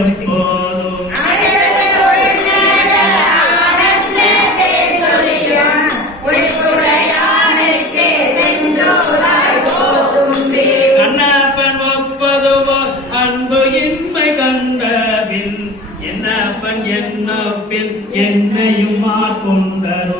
ஒழித்து அன்பு இன்மை கண்டபின் என்னப்பன் என்ன பின் என்னையும் மாற்கொண்டரும்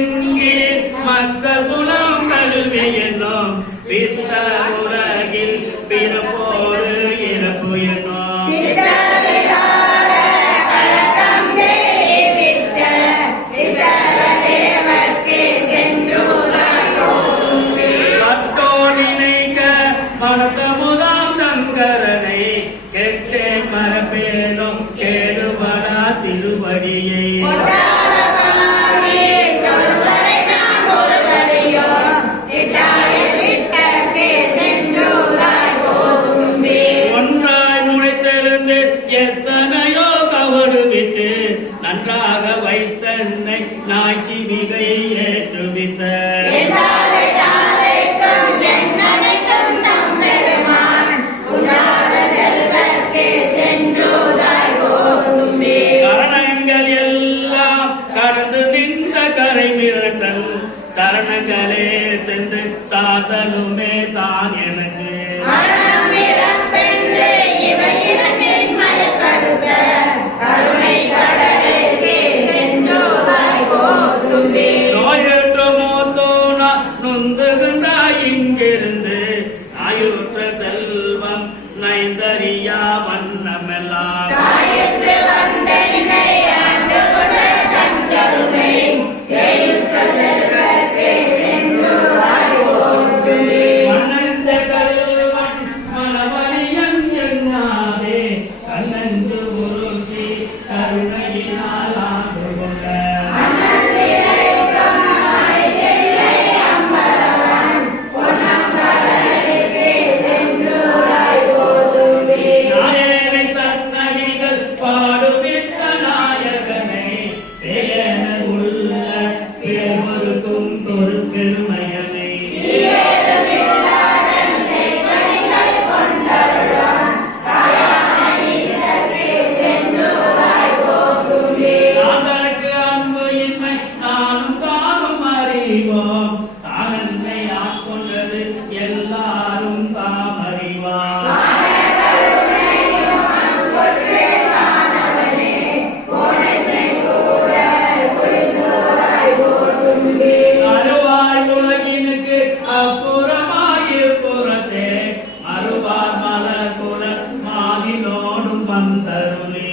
வந்து எத்தனையோ கவடு விட்டு நன்றாக வைத்தன்னை நாய் சிவிகை ஏற்றுவித்த கரணங்கள் எல்லாம் கடந்து நின்ற கரை மிரட்டல் தரணங்களே சென்று சாதலுமே தான் எனக்கு. இவை இரண்டு Pantaruni